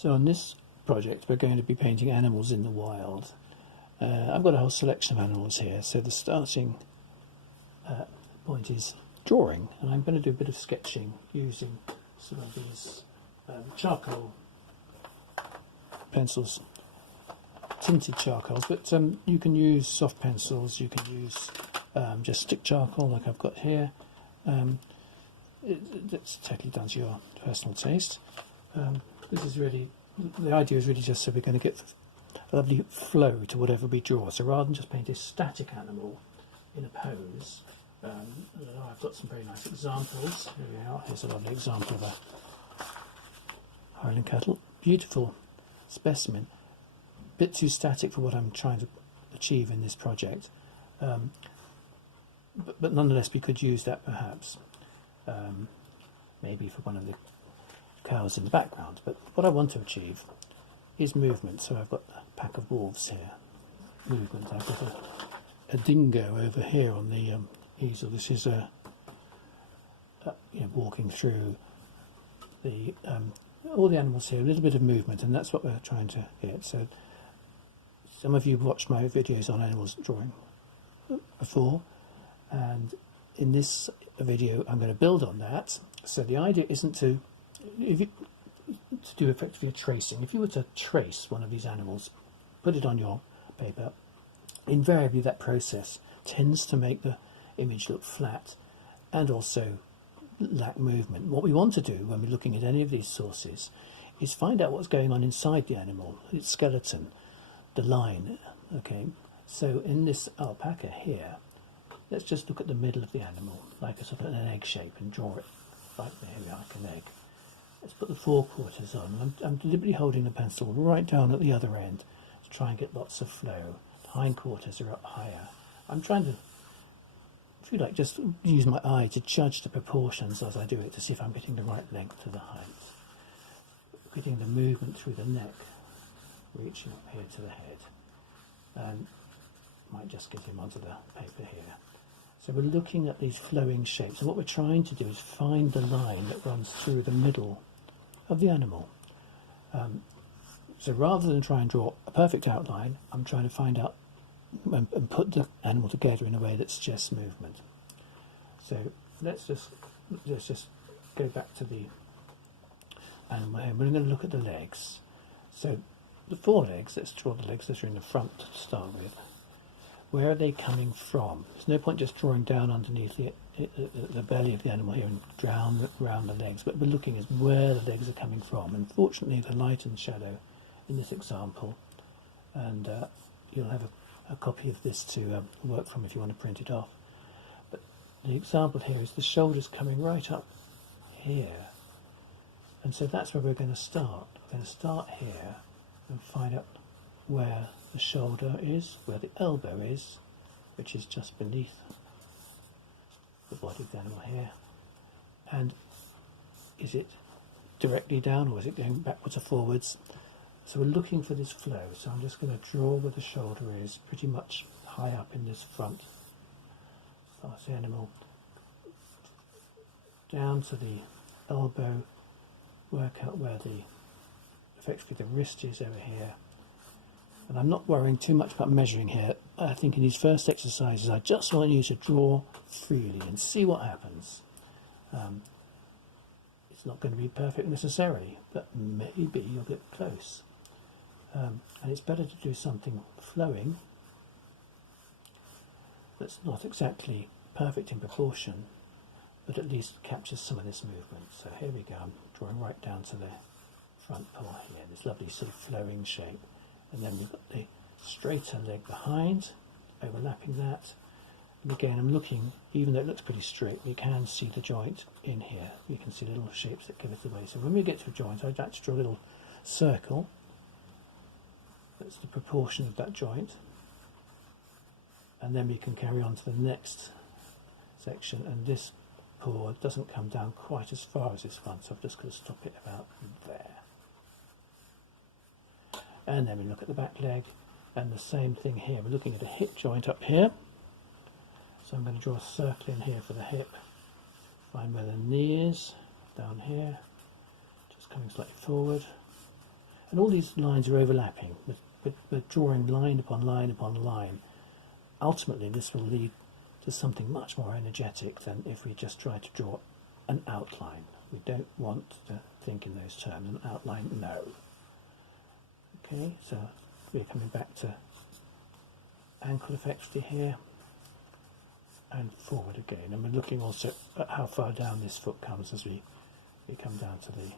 So on this project we're going to be painting animals in the wild. I've got a whole selection of animals here, so the starting point is drawing, and I'm going to do a bit of sketching using some of these charcoal pencils, tinted charcoals, but you can use soft pencils, you can use just stick charcoal like I've got here. It's totally down to your personal taste. This is really, the idea is really just so we're going to get a lovely flow to whatever we draw. So rather than just paint a static animal in a pose, I've got some very nice examples. Here we are. Here's a lovely example of a Highland cattle. Beautiful specimen. A bit too static for what I'm trying to achieve in this project. But nonetheless, we could use that perhaps. Maybe for one of the cows in the background. But what I want to achieve is movement. So I've got a pack of wolves here. Movement. I've got a dingo over here on the easel. This is walking through the all the animals here. A little bit of movement, and that's what we're trying to get. So some of you have watched my videos on animals drawing before, and in this video I'm going to build on that. So the idea isn't to do effectively a tracing. If you were to trace one of these animals, put it on your paper, invariably that process tends to make the image look flat and also lack movement. What we want to do when we're looking at any of these sources is find out what's going on inside the animal, its skeleton, the line. Okay, so in this alpaca here, let's just look at the middle of the animal, like a sort of an egg shape, and draw it right there, like an egg. Let's put the forequarters on. I'm deliberately holding the pencil right down at the other end to try and get lots of flow. The hindquarters are up higher. I'm trying to, if you like, just use my eye to judge the proportions as I do it to see if I'm getting the right length to the height. Getting the movement through the neck, reaching up here to the head. And might just get him onto the paper here. So we're looking at these flowing shapes, and what we're trying to do is find the line that runs through the middle of the animal. So rather than try and draw a perfect outline, I'm trying to find out and put the animal together in a way that suggests movement. So let's just go back to the animal here. We're going to look at the legs. So the forelegs, let's draw the legs that are in the front to start with. Where are they coming from? There's no point just drawing down underneath the belly of the animal here and down around the legs, but we're looking at where the legs are coming from. And fortunately, the light and shadow in this example, and you'll have a copy of this to work from if you want to print it off. But the example here is the shoulders coming right up here. And so that's where we're going to start. We're going to start here and find out where the shoulder is, where the elbow is, which is just beneath the body of the animal here. And is it directly down, or is it going backwards or forwards? So we're looking for this flow. So I'm just going to draw where the shoulder is, pretty much high up in this front part of the animal, down to the elbow, work out where effectively the wrist is over here. And I'm not worrying too much about measuring here. I think in these first exercises I just want you to draw freely and see what happens. It's not going to be perfect necessarily, but maybe you'll get close. And it's better to do something flowing that's not exactly perfect in proportion, but at least captures some of this movement. So here we go, I'm drawing right down to the front paw here, this lovely sort of flowing shape. And then we've got the straighter leg behind, overlapping that. And again, I'm looking, even though it looks pretty straight, we can see the joint in here. We can see little shapes that give us away. So when we get to a joint, I'd like to draw a little circle. That's the proportion of that joint. And then we can carry on to the next section. And this paw doesn't come down quite as far as this one, so I've just got to stop it about there. And then we look at the back leg, and the same thing here. We're looking at a hip joint up here. So I'm going to draw a circle in here for the hip. Find where the knee is, down here, just coming slightly forward. and all these lines are overlapping. We're drawing line upon line upon line. Ultimately, this will lead to something much more energetic than if we just try to draw an outline. We don't want to think in those terms. An outline, no. Okay, so we're coming back to ankle effectively here and forward again. And we're looking also at how far down this foot comes as we come down to the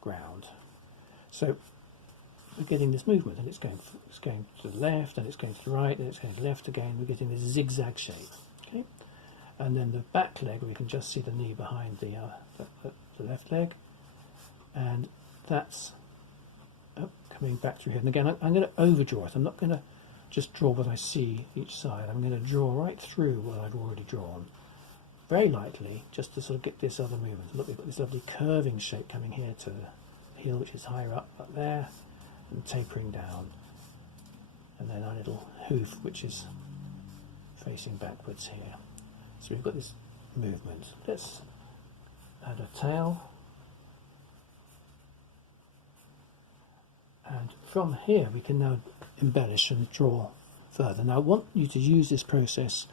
ground. So we're getting this movement, and it's going to the left, and it's going to the right, and it's going to the left again. We're getting this zigzag shape. Okay, and then the back leg, we can just see the knee behind the left leg, and that's coming back through here. And again, I'm going to overdraw it. I'm not going to just draw what I see each side. I'm going to draw right through what I've already drawn, very lightly, just to sort of get this other movement. Look, we've got this lovely curving shape coming here to the heel, which is higher up there, and tapering down, and then our little hoof, which is facing backwards here. So we've got this movement. Let's add a tail, and from here we can now embellish and draw further. Now I want you to use this process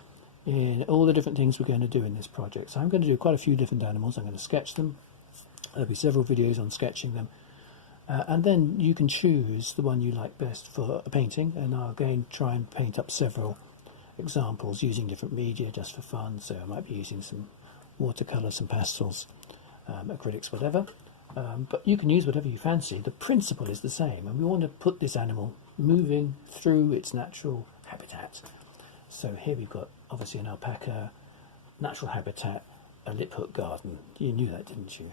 in all the different things we're going to do in this project. So I'm going to do quite a few different animals. I'm going to sketch them. There'll be several videos on sketching them. And then you can choose the one you like best for a painting, and I'll again try and paint up several examples using different media just for fun. So I might be using some watercolour, some pastels, acrylics, whatever. But you can use whatever you fancy. The principle is the same, and we want to put this animal moving through its natural habitat. So here we've got obviously an alpaca, natural habitat, a lip hook garden. You knew that, didn't you?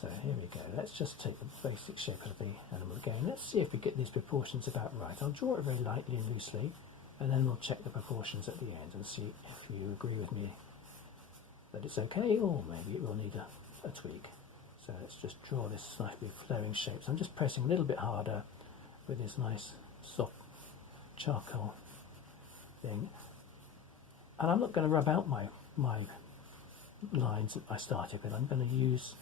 So here we go. Let's just take the basic shape of the animal again. Let's see if we get these proportions about right. I'll draw it very lightly and loosely, and then we'll check the proportions at the end and see if you agree with me that it's okay, or maybe it will need a tweak. So let's just draw this slightly flowing shape. So I'm just pressing a little bit harder with this nice soft charcoal thing. And I'm not going to rub out my lines that I started with. I'm going to use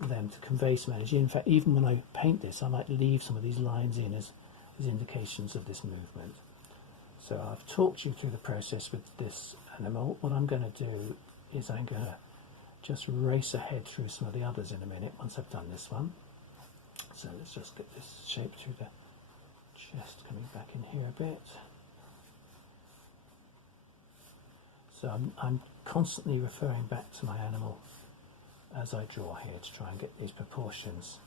them to convey some energy. In fact, even when I paint this, I might leave some of these lines in as indications of this movement. So I've talked you through the process with this animal. What I'm going to do is I'm going to just race ahead through some of the others in a minute once I've done this one. So let's just get this shape through the chest, coming back in here a bit. So I'm constantly referring back to my animal as I draw here to try and get these proportions,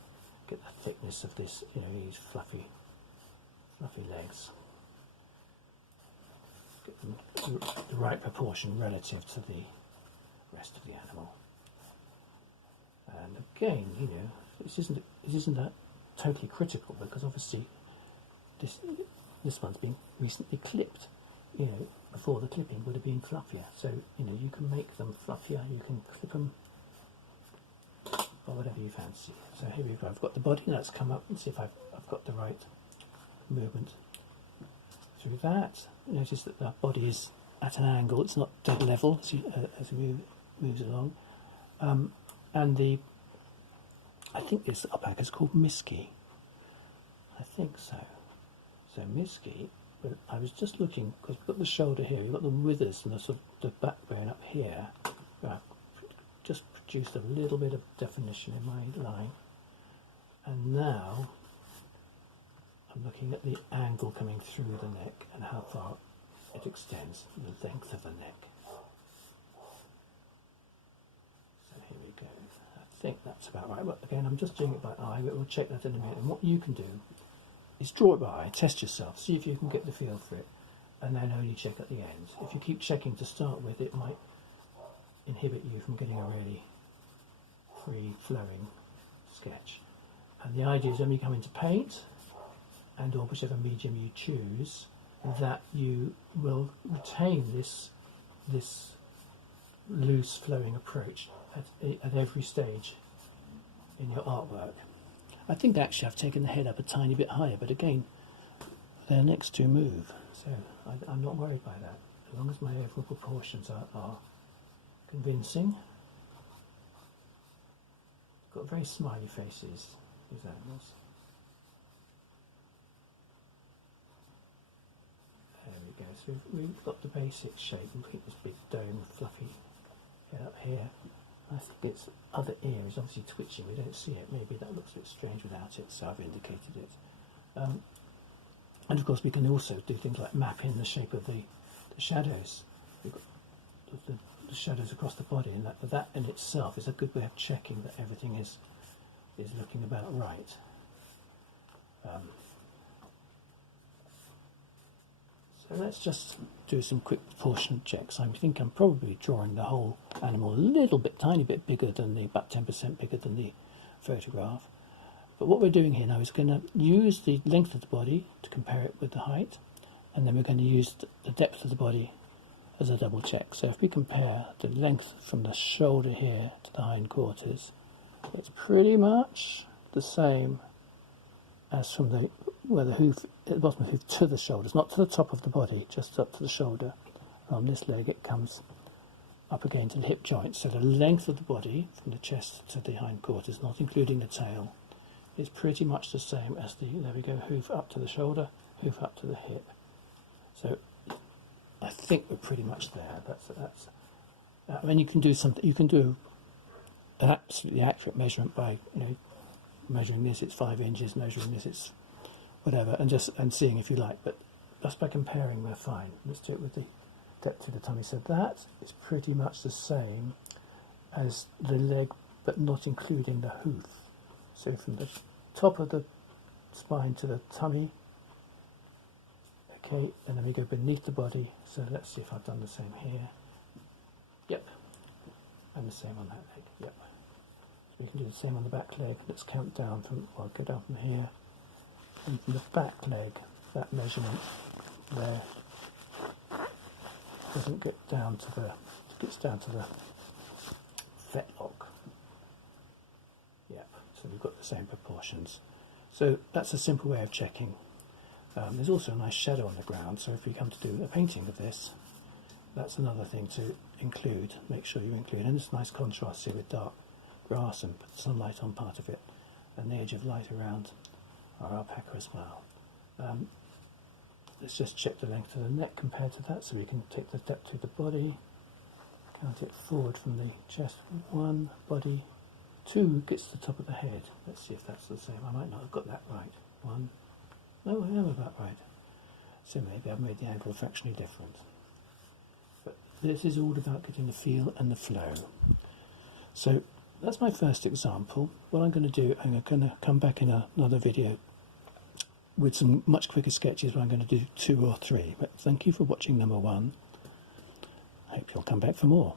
get the thickness of this, these fluffy legs. Get them the right proportion relative to the rest of the animal. And again, this isn't that totally critical, because obviously this one's been recently clipped. Before the clipping would have been fluffier. So you can make them fluffier. You can clip them or whatever you fancy. So here we go. I've got the body. Let's come up and see if I've got the right movement through that. Notice that the body is at an angle. It's not dead level as it moves along. And I think this alpaca is called Misky. I think so. So Misky, but I was just looking, because we've got the shoulder here, we've got the withers and the sort of the backbone up here. I've just produced a little bit of definition in my line. And now I'm looking at the angle coming through the neck and how far it extends, the length of the neck. So here we go. I think that's about right. But again, I'm just doing it by eye, but we'll check that in a minute. And what you can do is draw it by eye, test yourself, see if you can get the feel for it, and then only check at the end. If you keep checking to start with, it might inhibit you from getting a really free-flowing sketch. And the idea is when you come into paint, and or whichever medium you choose, that you will retain this loose flowing approach at every stage in your artwork. I think actually I've taken the head up a tiny bit higher, but again, their next two move, so I'm not worried by that, as long as my overall proportions are convincing. Got very smiley faces, these animals. There we go. So we've got the basic shape. We've got this big dome, fluffy head up here. I think its other ear is obviously twitching. We don't see it. Maybe that looks a bit strange without it, so I've indicated it. And of course, we can also do things like map in the shape of the shadows. We've got the shadows across the body, and that in itself is a good way of checking that everything is looking about right. So let's just do some quick proportion checks. I think I'm probably drawing the whole animal a little bit, tiny bit bigger than about 10% bigger than the photograph. But what we're doing here now is going to use the length of the body to compare it with the height, and then we're going to use the depth of the body as a double check. So if we compare the length from the shoulder here to the hindquarters, it's pretty much the same as from the hoof, at the bottom of the hoof to the shoulders, not to the top of the body, just up to the shoulder. On this leg it comes up again to the hip joint. So the length of the body from the chest to the hindquarters, not including the tail, is pretty much the same as the, there we go, hoof up to the shoulder, hoof up to the hip. So I think we're pretty much there. That's. I mean, you can do something. You can do an absolutely accurate measurement by, measuring this, it's 5 inches. Measuring this, it's whatever, and seeing if you like. But just by comparing, we're fine. Let's do it with the depth of the tummy. So that is pretty much the same as the leg, but not including the hoof. So from the top of the spine to the tummy. Okay, and then we go beneath the body. So let's see if I've done the same here. Yep, and the same on that leg. Yep. So we can do the same on the back leg. Let's count down from, well, go down from here. And from the back leg, that measurement there doesn't get down to the, it gets down to the fetlock. Yep, so we've got the same proportions. So that's a simple way of checking. There's also a nice shadow on the ground, so if we come to do a painting of this, that's another thing to include. Make sure you include, and there's nice contrast here with dark grass and put sunlight on part of it, and the edge of light around our alpaca as well. Let's just check the length of the neck compared to that, so we can take the depth of the body, count it forward from the chest. 1, body. 2 gets to the top of the head. Let's see if that's the same. I might not have got that right. 1. No, I am about right. So maybe I've made the angle fractionally different. But this is all about getting the feel and the flow. So that's my first example. What I'm going to do, I'm going to come back in another video with some much quicker sketches where I'm going to do 2 or 3. But thank you for watching number 1. I hope you'll come back for more.